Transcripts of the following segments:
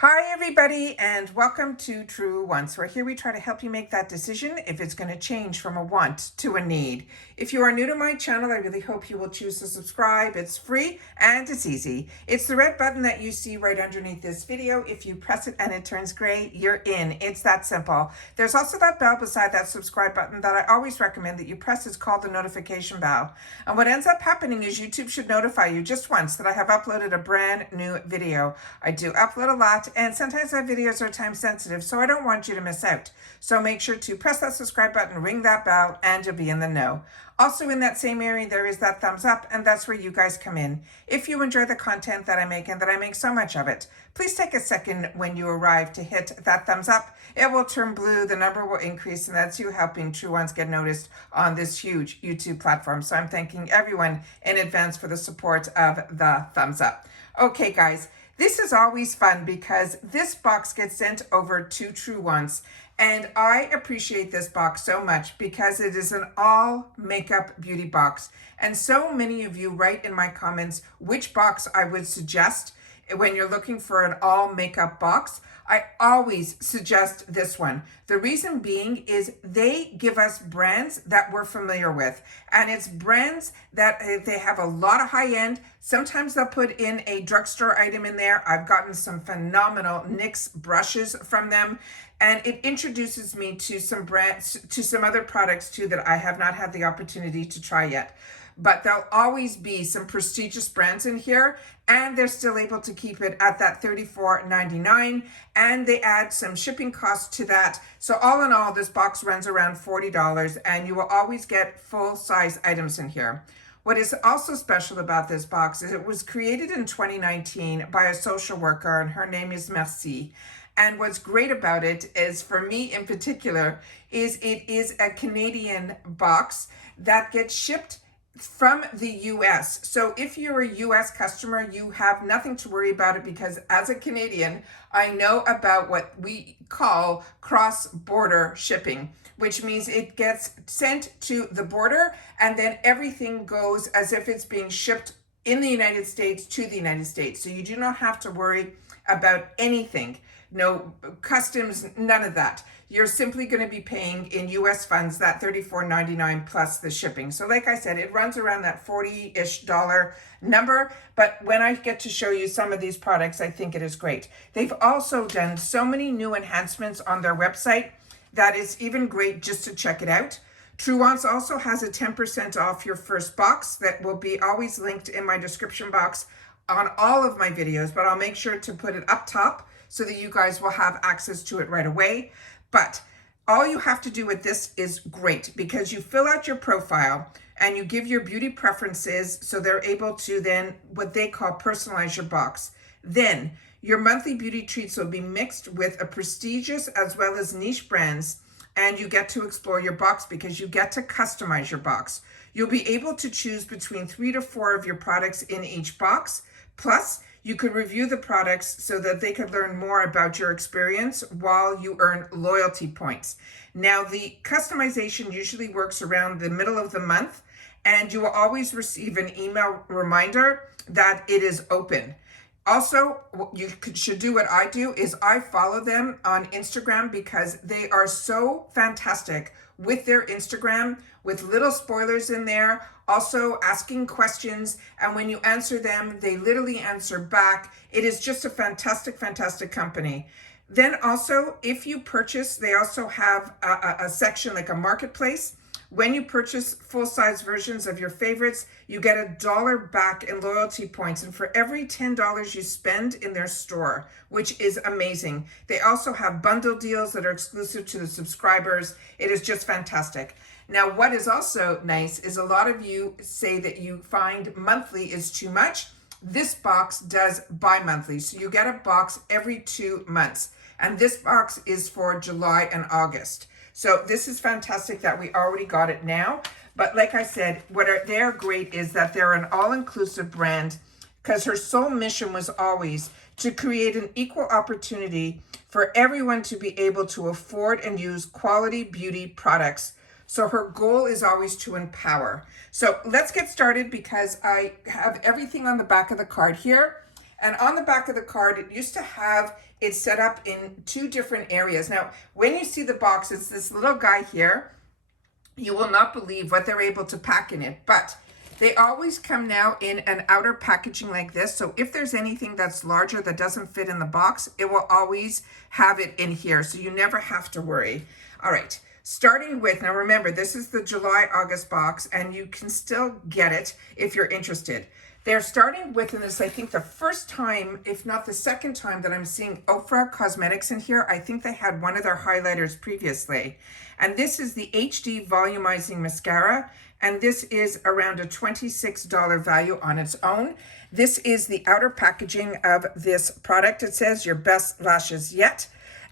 Hi everybody and welcome to True Wants, where here we try to help you make that decision if it's going to change from a want to a need. If you are new to my channel, I really hope you will choose to subscribe. It's free and it's easy. It's the red button that you see right underneath this video. If you press it and it turns gray, you're in. It's that simple. There's also that bell beside that subscribe button that I always recommend that you press. It's called the notification bell. And what ends up happening is YouTube should notify you just once that I have uploaded a brand new video. I do upload a lot, and sometimes my videos are time sensitive, so I don't want you to miss out. So make sure to press that subscribe button, ring that bell, and you'll be in the know. Also in that same area, there is that thumbs up, and that's where you guys come in. If you enjoy the content that I make, and that I make so much of it, please take a second when you arrive to hit that thumbs up. It will turn blue, the number will increase, and that's you helping True Ones get noticed on this huge YouTube platform. So I'm thanking everyone in advance for the support of the thumbs up. Okay, guys. This is always fun because this box gets sent over to True Ones, and I appreciate this box so much because it is an all makeup beauty box. And so many of you write in my comments which box I would suggest when you're looking for an all makeup box. I always suggest this one. The reason being is they give us brands that we're familiar with. And it's brands that they have a lot of high end. Sometimes they'll put in a drugstore item in there. I've gotten some phenomenal NYX brushes from them. And it introduces me to some brands, to some other products too that I have not had the opportunity to try yet. But there'll always be some prestigious brands in here, and they're still able to keep it at that $34.99, and they add some shipping costs to that. So all in all, this box runs around $40, and you will always get full-size items in here. What is also special about this box is it was created in 2019 by a social worker, and her name is Masky. And what's great about it is, for me in particular, is it is a Canadian box that gets shipped from the US. So if you're a US customer, you have nothing to worry about it, because as a Canadian, I know about what we call cross-border shipping, which means it gets sent to the border and then everything goes as if it's being shipped in the United States to the United States. So you do not have to worry about anything. No customs, none of that. You're simply going to be paying in US funds that $34.99 plus the shipping. So like I said, it runs around that $40-ish number. But when I get to show you some of these products, I think it is great. They've also done so many new enhancements on their website that is even great just to check it out. True Wants also has a 10% off your first box that will be always linked in my description box on all of my videos, but I'll make sure to put it up top so that you guys will have access to it right away. But all you have to do with this is great, because you fill out your profile and you give your beauty preferences, so they're able to then what they call personalize your box. Then your monthly beauty treats will be mixed with a prestigious as well as niche brands, and you get to explore your box because you get to customize your box. You'll be able to choose between 3 to 4 of your products in each box. Plus, you could review the products so that they could learn more about your experience while you earn loyalty points. Now, the customization usually works around the middle of the month, and you will always receive an email reminder that it is open. Also, you should do what I do is I follow them on Instagram, because they are so fantastic with their Instagram, with little spoilers in there, also asking questions. And when you answer them, they literally answer back. It is just a fantastic, fantastic company. Then also, if you purchase, they also have a section like a marketplace. When you purchase full-size versions of your favorites, you get $1 back in loyalty points, and for every $10 you spend in their store, which is amazing. They also have bundle deals that are exclusive to the subscribers. It is just fantastic. Now, what is also nice is a lot of you say that you find monthly is too much. This box does bi-monthly, so you get a box every 2 months, and this box is for July and August. So this is fantastic that we already got it now. But like I said, they're great is that they're an all-inclusive brand, because her sole mission was always to create an equal opportunity for everyone to be able to afford and use quality beauty products. So her goal is always to empower. So let's get started, because I have everything on the back of the card here. And on the back of the card, it used to have it set up in 2 different areas. Now, when you see the box, it's this little guy here. You will not believe what they're able to pack in it, but they always come now in an outer packaging like this. So if there's anything that's larger that doesn't fit in the box, it will always have it in here. So you never have to worry. All right, starting with, now remember, this is the July-August box, and you can still get it if you're interested. They're starting with, and this I think the first time, if not the second time, that I'm seeing Ofra Cosmetics in here. I think they had one of their highlighters previously. And this is the HD Volumizing Mascara. And this is around a $26 value on its own. This is the outer packaging of this product. It says your best lashes yet.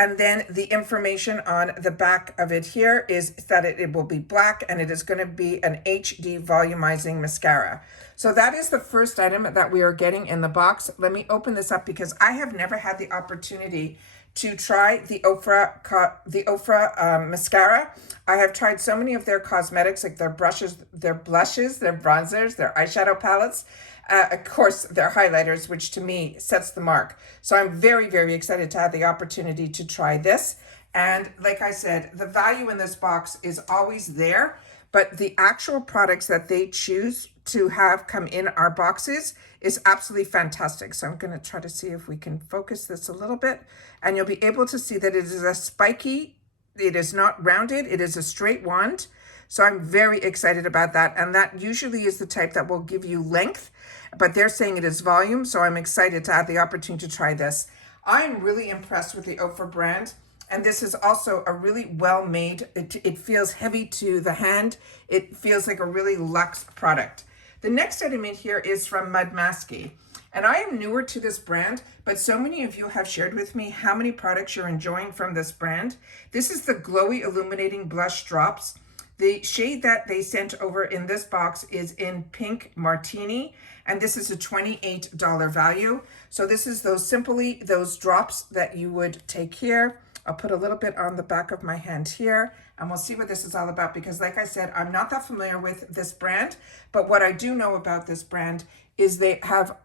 And then the information on the back of it here is that it will be black, and it is going to be an HD volumizing mascara. So that is the first item that we are getting in the box. Let me open this up because I have never had the opportunity to try the Ofra mascara. I have tried so many of their cosmetics, like their brushes, their blushes, their bronzers, their eyeshadow palettes, of course, their highlighters, which to me sets the mark. So I'm very, very excited to have the opportunity to try this. And like I said, the value in this box is always there, but the actual products that they choose to have come in our boxes is absolutely fantastic. So I'm going to try to see if we can focus this a little bit, and you'll be able to see that it is a spiky, it is not rounded, it is a straight wand. So I'm very excited about that. And that usually is the type that will give you length, but they're saying it is volume. So I'm excited to have the opportunity to try this. I'm really impressed with the Ofra brand. And this is also a really well made, it feels heavy to the hand. It feels like a really luxe product. The next item in here is from Masky. And I am newer to this brand, but so many of you have shared with me how many products you're enjoying from this brand. This is the Glowy Illuminating Blush Drops. The shade that they sent over in this box is in Pink Martini, and this is a $28 value. So this is those drops that you would take here. I'll put a little bit on the back of my hand here, and we'll see what this is all about, because like I said, I'm not that familiar with this brand, but what I do know about this brand is they have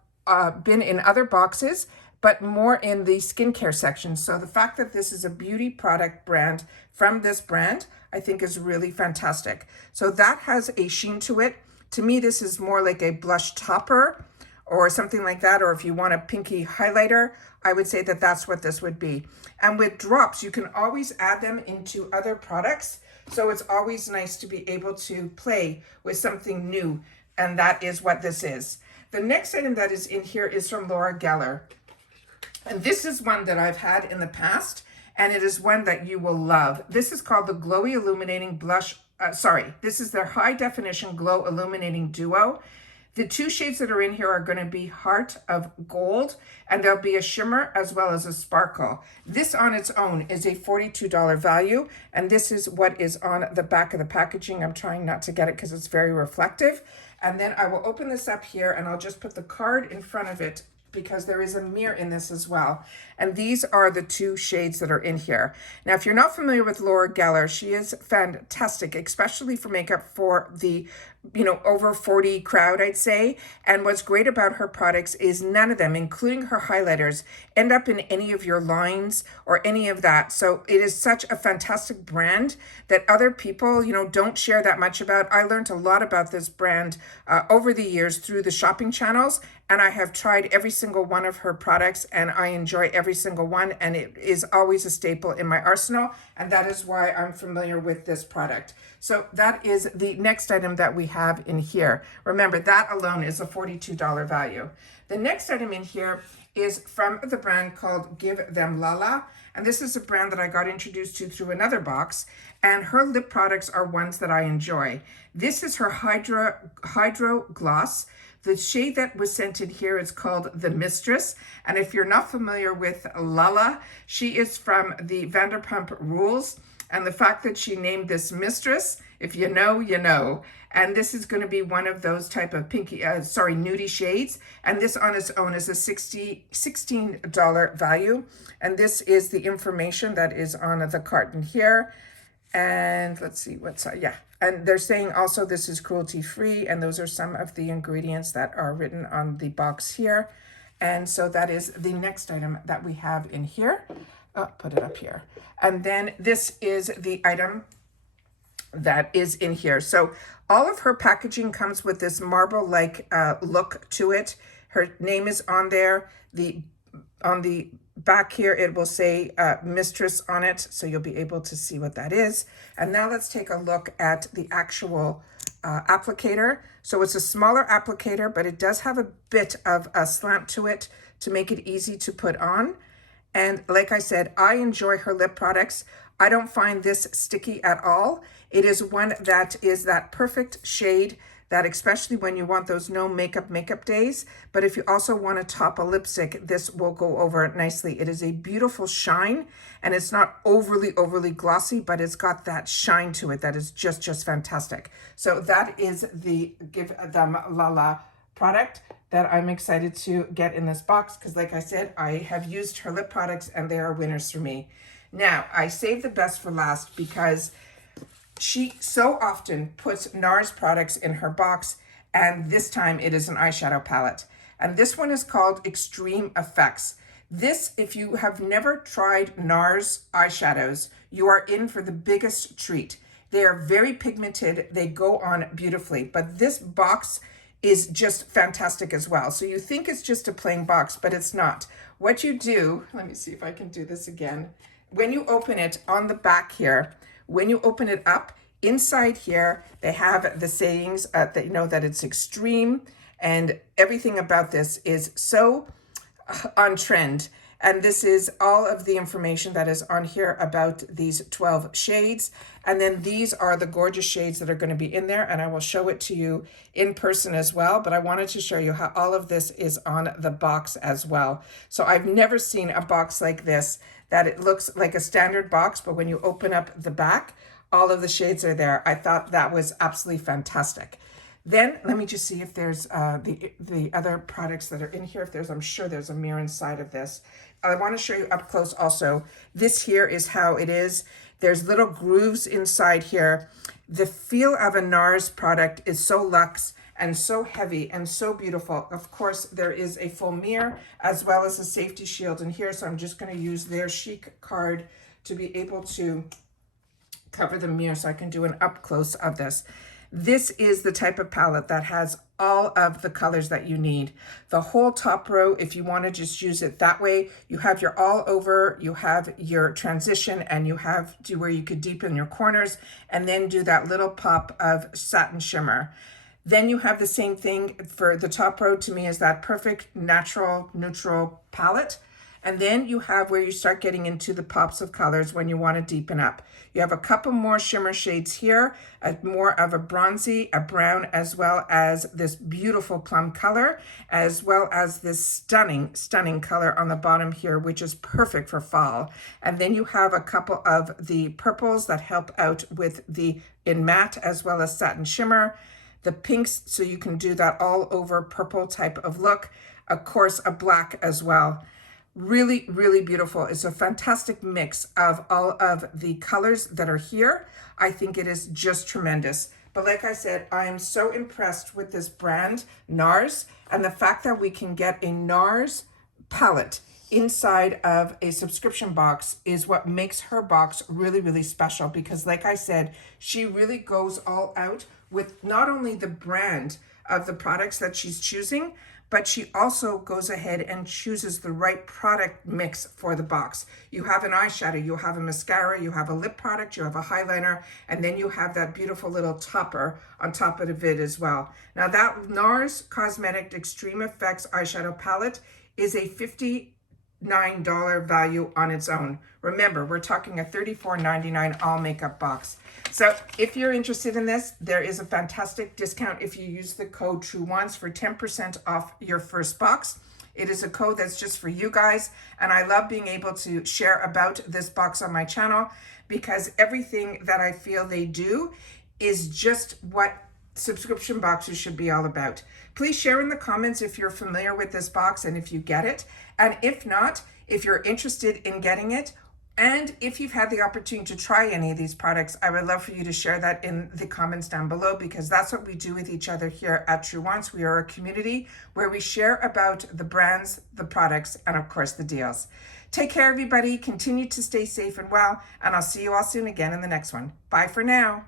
been in other boxes, but more in the skincare section. So the fact that this is a beauty product brand from this brand, I think is really fantastic. So that has a sheen to it. To me, this is more like a blush topper or something like that. Or if you want a pinky highlighter, I would say that that's what this would be. And with drops, you can always add them into other products. So it's always nice to be able to play with something new. And that is what this is. The next item that is in here is from Laura Geller. And this is one that I've had in the past, and it is one that you will love. This is called the Glowy Illuminating Blush. This is their High Definition Glow Illuminating Duo. The 2 shades that are in here are going to be Heart of Gold, and there'll be a shimmer as well as a sparkle. This on its own is a $42 value, and this is what is on the back of the packaging. I'm trying not to get it because it's very reflective. And then I will open this up here, and I'll just put the card in front of it because there is a mirror in this as well. And these are the 2 shades that are in here. Now, if you're not familiar with Laura Geller, she is fantastic, especially for makeup for the, over 40 crowd, I'd say. And what's great about her products is none of them, including her highlighters, end up in any of your lines or any of that. So it is such a fantastic brand that other people, don't share that much about. I learned a lot about this brand over the years through the shopping channels, and I have tried every single one of her products, and I enjoy every single one, and it is always a staple in my arsenal, and that is why I'm familiar with this product. So that is the next item that we have in here. Remember, that alone is a $42 value. The next item in here is from the brand called Them Lala, and this is a brand that I got introduced to through another box, and her lip products are ones that I enjoy. This is her Hydro Gloss. The shade that was sent in here is called The Mistress. And if you're not familiar with Lala, she is from the Vanderpump Rules. And the fact that she named this Mistress, if you know, you know. And this is going to be one of those type of nudie shades. And this on its own is a $16 value. And this is the information that is on the carton here. And let's see and they're saying also this is cruelty free, and those are some of the ingredients that are written on the box here. And so that is the next item that we have in here. Oh, put it up here. And then this is the item that is in here. So all of her packaging comes with this marble-like look to it. Her name is on there. On the back here, it will say Mistress on it, so you'll be able to see what that is. And now let's take a look at the actual applicator. So it's a smaller applicator, but it does have a bit of a slant to it to make it easy to put on. And like I said, I enjoy her lip products. I don't find this sticky at all. It is one that is that perfect shade that, especially when you want those no makeup days, but if you also want to top a lipstick, this will go over it nicely. It is a beautiful shine, and it's not overly glossy, but it's got that shine to it that is just fantastic. So that is the Them Lala product that I'm excited to get in this box, because like I said, I have used her lip products and they are winners for me. Now, I saved the best for last because she so often puts Nars products in her box, and this time it is an eyeshadow palette. And this one is called Extreme Effects. This, if you have never tried Nars eyeshadows, you are in for the biggest treat. They are very pigmented, they go on beautifully, but this box is just fantastic as well. So you think it's just a plain box, but it's not. What you do, let me see if I can do this again. When you open it on the back here, when you open it up, inside here, they have the sayings that you know that it's extreme, and everything about this is so on trend. And this is all of the information that is on here about these 12 shades. And then these are the gorgeous shades that are going to be in there. And I will show it to you in person as well. But I wanted to show you how all of this is on the box as well. So I've never seen a box like this, that it looks like a standard box, but when you open up the back, all of the shades are there. I thought that was absolutely fantastic. Then let me just see if there's the other products that are in here. I'm sure there's a mirror inside of this. I want to show you up close also. This here is how it is. There's little grooves inside here. The feel of a Nars product is so luxe and so heavy and so beautiful. Of course, there is a full mirror as well as a safety shield in here. So I'm just going to use their Chic card to be able to cover the mirror so I can do an up close of this. This is the type of palette that has all of the colors that you need. The whole top row, if you want to just use it that way, you have your all over, you have your transition, and you have to where you could deepen your corners and then do that little pop of satin shimmer. Then you have the same thing for the top row. To me, is that perfect natural neutral palette. And then you have where you start getting into the pops of colors when you want to deepen up. You have a couple more shimmer shades here, more of a bronzy, a brown, as well as this beautiful plum color, as well as this stunning color on the bottom here, which is perfect for fall. And then you have a couple of the purples that help out with the in matte as well as satin shimmer. The pinks, so you can do that all over purple type of look. Of course, a black as well. Really, really beautiful. It's a fantastic mix of all of the colors that are here. I think it is just tremendous. But like I said, I am so impressed with this brand, Nars, and the fact that we can get a Nars palette inside of a subscription box is what makes her box really, really special, because like I said, she really goes all out with not only the brand of the products that she's choosing, but she also goes ahead and chooses the right product mix for the box. You have an eyeshadow, you have a mascara, you have a lip product, you have a highlighter, and then you have that beautiful little topper on top of it as well. Now that Nars Cosmetics Extreme Effects eyeshadow palette is a $59 value on its own. Remember, we're talking a $34.99 all makeup box. So if you're interested in this, there is a fantastic discount if you use the code TRUEONCE for 10% off your first box. It is a code that's just for you guys, and I love being able to share about this box on my channel, because everything that I feel they do is just what subscription boxes should be all about. Please share in the comments if you're familiar with this box and if you get it, and if not, if you're interested in getting it, And if you've had the opportunity to try any of these products, I would love for you to share that in the comments down below, because that's what we do with each other here at True Wants. We are a community where we share about the brands, the products, and of course the deals. Take care, everybody. Continue to stay safe and well, and I'll see you all soon again in the next one. Bye for now.